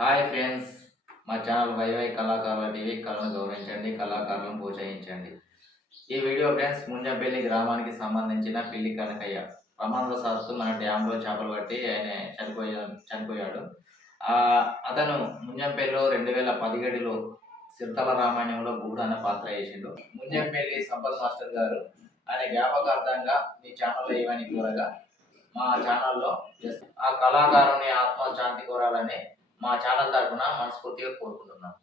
Hi friends. మా channel YY కళాకారుల TV కళను గౌరవించండి కళాకారులను ప్రోత్సహించండి. ఈ వీడియో ఫ్రెండ్స్ ముంజంపల్లి గ్రామానికి సంబంధించిన పిల్లి కనకయ్య. ప్రమాదవశాత్తు మన డ్యాంలో చేపలు పట్టి ఆయన చనిపోయా చనిపోయాడు. అతను ముంజంపల్లిలో రెండు వేల పదిహేడులో సిరితల రామాయణంలో గూడు అనే పాత్ర వేసిండు ముంజంపల్లి సంపత్ మాస్టర్ గారు ఆయన జ్ఞాపకార్థంగా మీ ఛానల్లో ఇవన్నీ కోరగా మా ఛానల్లో ఆ కళాకారుని ఆత్మ శాంతి కోరాలని మా ఛానల్ తరఫున మనస్ఫూర్తిగా కోరుకుంటున్నాం.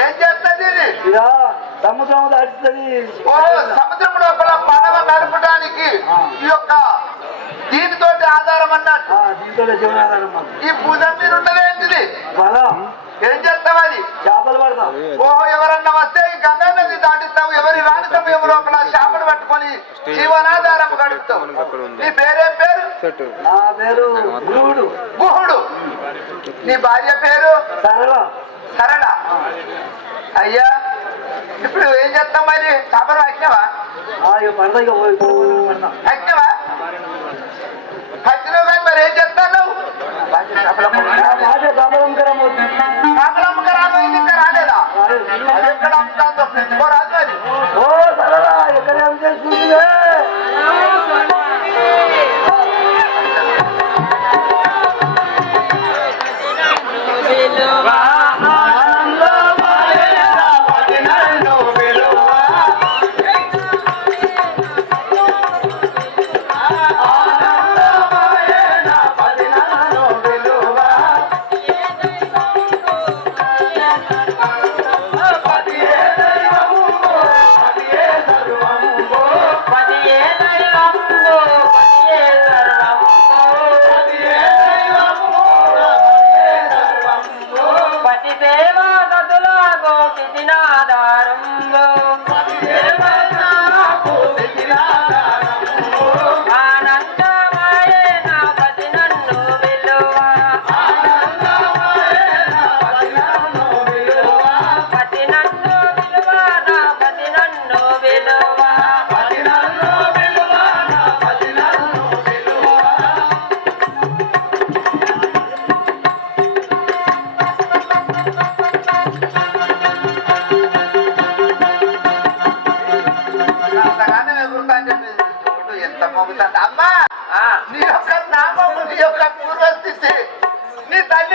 ఏం చేస్తుంది ఇది? సముద్రం దాటుతుంది. ఓ సముద్రం లోపల పడవ నడపడానికి ఈ యొక్క దీనితోటి ఆధారం అన్నట్టు. దీంతో జీవనాధారం ఈ భుజం మీద ఉన్నదేంటిది బలం ఏం చేస్తావు అది? చేపలు పడతాం ఓహో ఎవరన్నా వస్తే ఈ గంగా నది దాటిస్తావు ఎవరి రాని సమయం లోపల చేపలు పట్టుకొని జీవనాధారం గడుపుతావు. నీ పేరేం పేరు? నా పేరు గుహుడు. నీ భార్య పేరు? సరళ. సరళ. అయ్యా ఇప్పుడు ఏం చేస్తాం మరి? చేపలు పడతా పట్టినవా పట్టినవు కానీ మరి ఏం చేస్తాను చేపలు అమ్మకరాదు ఇది ఇంకా రాలేదా? అది ఎక్కడ అమ్ముతాందో తెచ్చుకోరాదు అది. ఓ సరళ ఎక్కడ ఏం చేస్తుంది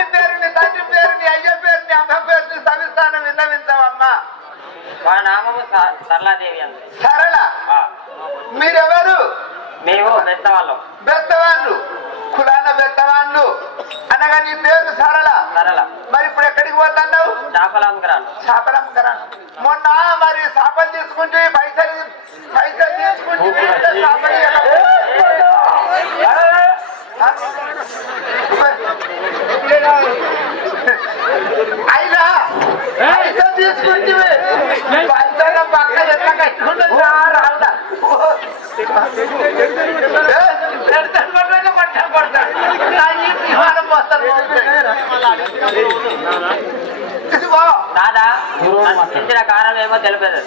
తల్లి పేరు నీ తండ్రి పేరు నీ అయ్య పేరు నీ అమ్మ పేరు నీ సవిస్తానం విన్నవించావమ్మా. మా నామము సరళాదేవి అంది సరళ? మీరెవరు? మేము పెద్దవాళ్ళం బెత్తవాళ్ళు. కులాల బెత్తవాళ్ళు. అనగా నీ పేరు సరళ. సరళ. మరి ఇప్పుడు ఎక్కడికి పోతున్నావు? చేపలంకరాలు చేపలం కదా మొన్న మరి చేపలు తీసుకుంటే పైసలు పైసలు తీసుకుంటే చేపలు అయినా పైసలు తీసుకుంటే పైసలు పక్కన ఎట్లా కట్టుకుంటుంది రావుదా పెడతాను కొట్టాను కొట్టాను కొట్టాను నా ఈ విమానం పోతాను ఇదిగో దాదా నన్ను ఇచ్చిన కారణం ఏమో తెలిపేది.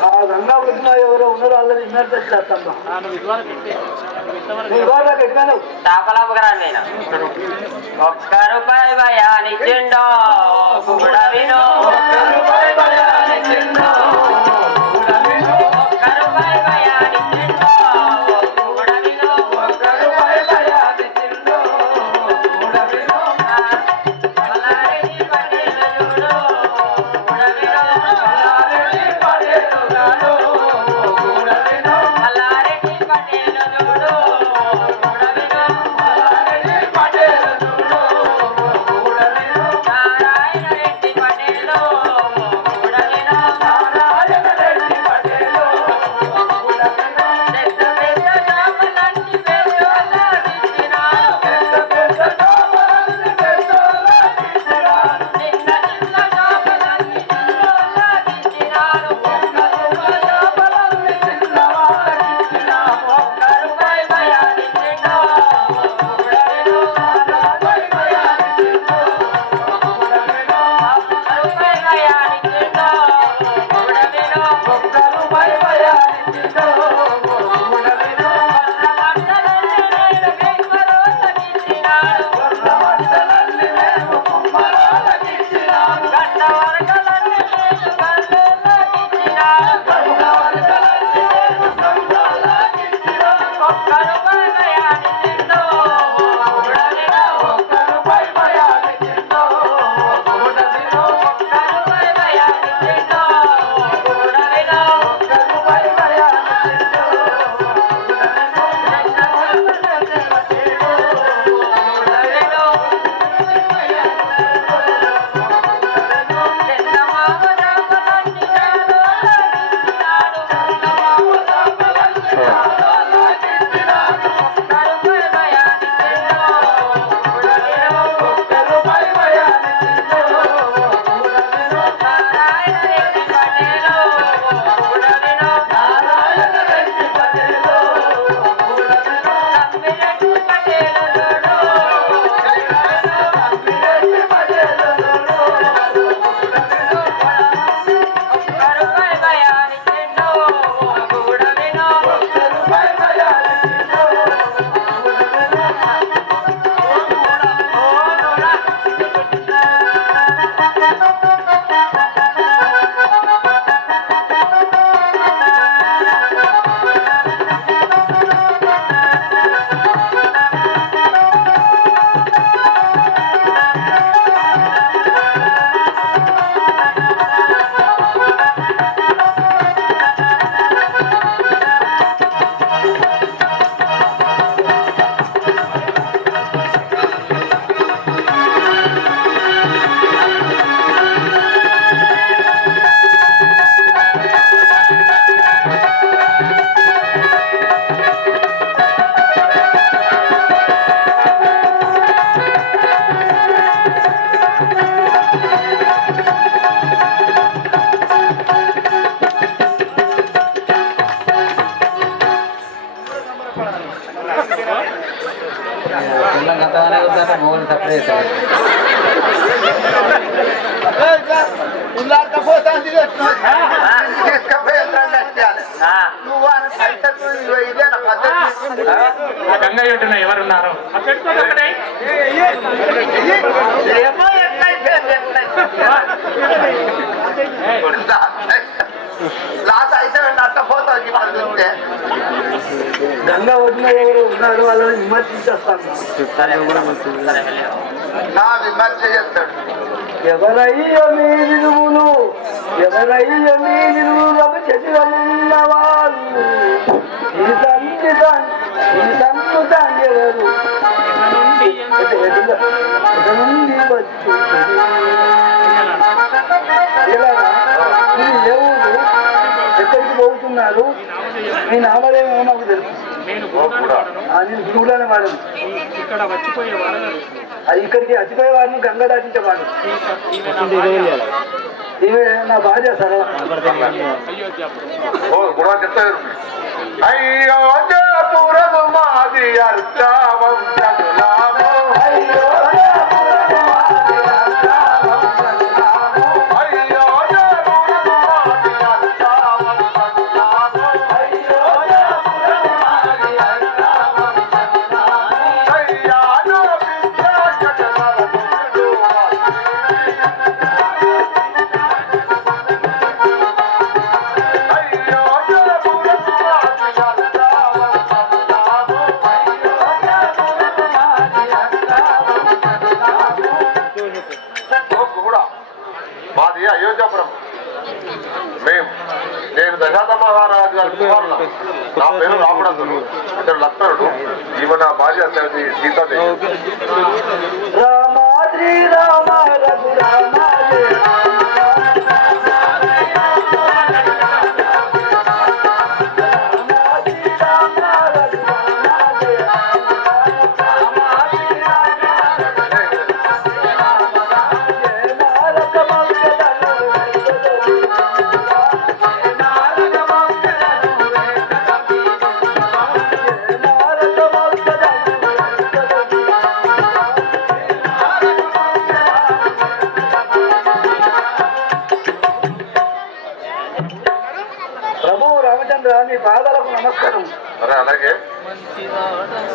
ఆ గంగా వృద్ధులు ఎవరో ఉన్నారో వాళ్ళని ఇన్నర్ చేస్తాను చేపలంకరాలు నేను ఒక్క రూపాయి భయాని చిండో కూడా వినో అట్ట పోతుంది పరిస్థితి గంగా వదిన ఎవరు ఉన్నారు వాళ్ళని విమర్శించేస్తాను నా విమర్శ చేస్తాడు. ఎవరయ్య మీ నిలువులు మీ నిలువులకు వాళ్ళు. ఈ తండ్రి ఈ తండ్రి తండ్రి లేవు పోగుతున్నారు మీ నామలేమో నాకు తెలుసు. నేను గురువులనే వాడు ఇక్కడికి అతిపోయే వారిని గంగ దాటించే వాడు ఇవే నా భార్య. సరే అయ్యో అయ్యో. నా పేరు రామడాసుడు ఇతడు లక్ష్మణుడు ఈమె నా భార్య సీతాదేవి. రామాద్రి రామ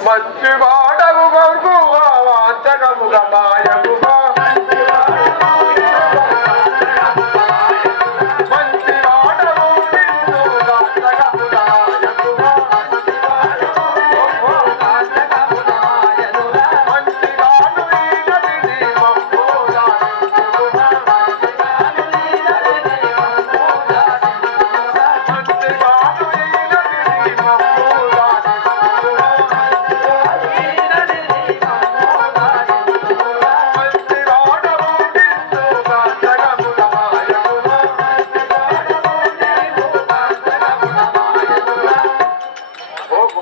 稳吃吧。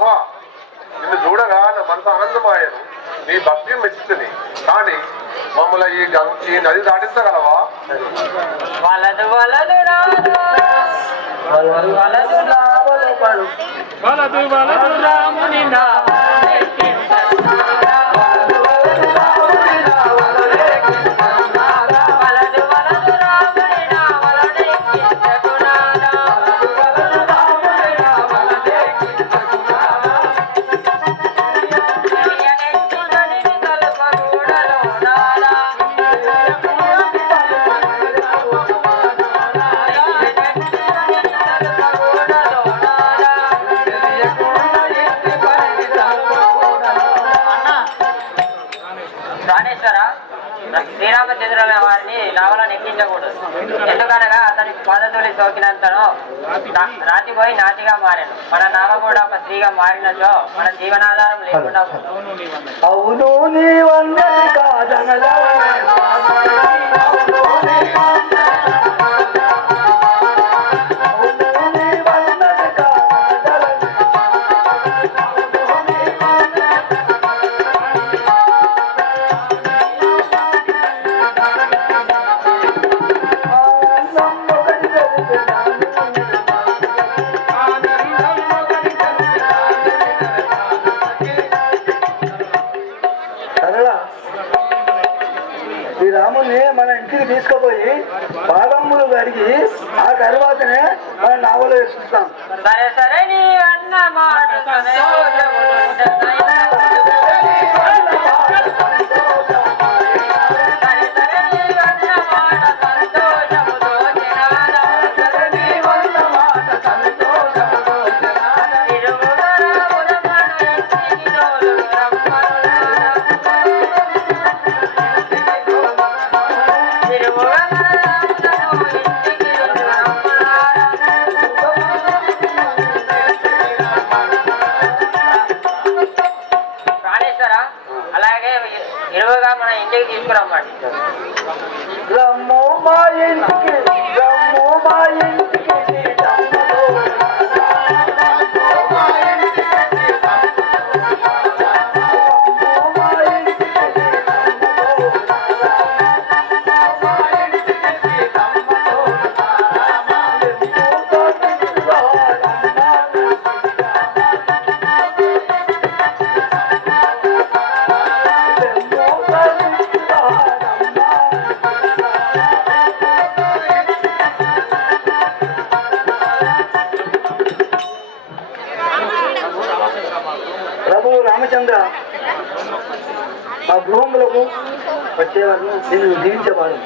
ఊహ. నిన్ను చూడగా నా మనసు ఆనందమాయను. నీ భక్తి మెచ్చుతుంది. కానీ మమ్మల్ని ఈ గంచి నది దాటించగలవా వలదు వలదు రాదు రాముని నామ సోకినంతను రాతిపోయి నాతిగా మారాను. మన నామ కూడా ఒక స్త్రీగా మారినచో మన జీవనాధారం లేకుండా ప్రభువు రామచంద్ర ఆ గృహములకు వచ్చేవాళ్ళు నిన్ను దీవించేవాడు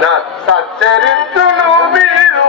నా సచ్చరిత్రులు మీరు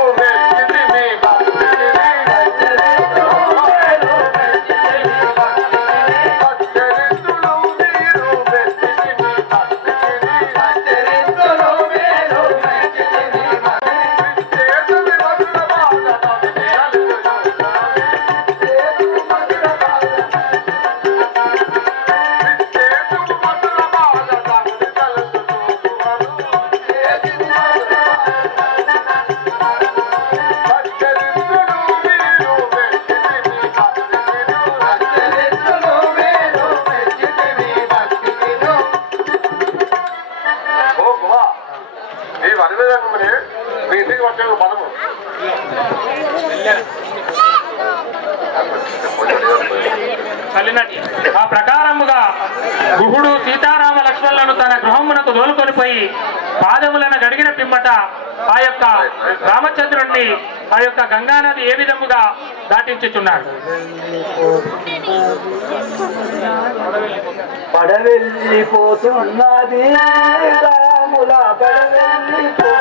ఆ యొక్క రామచంద్రుణ్ణి ఆ యొక్క గంగానది ఏ విధముగా దాటించుచున్నాడు? పడవెళ్ళిపోతున్నది రాముల పడవెళ్ళిపో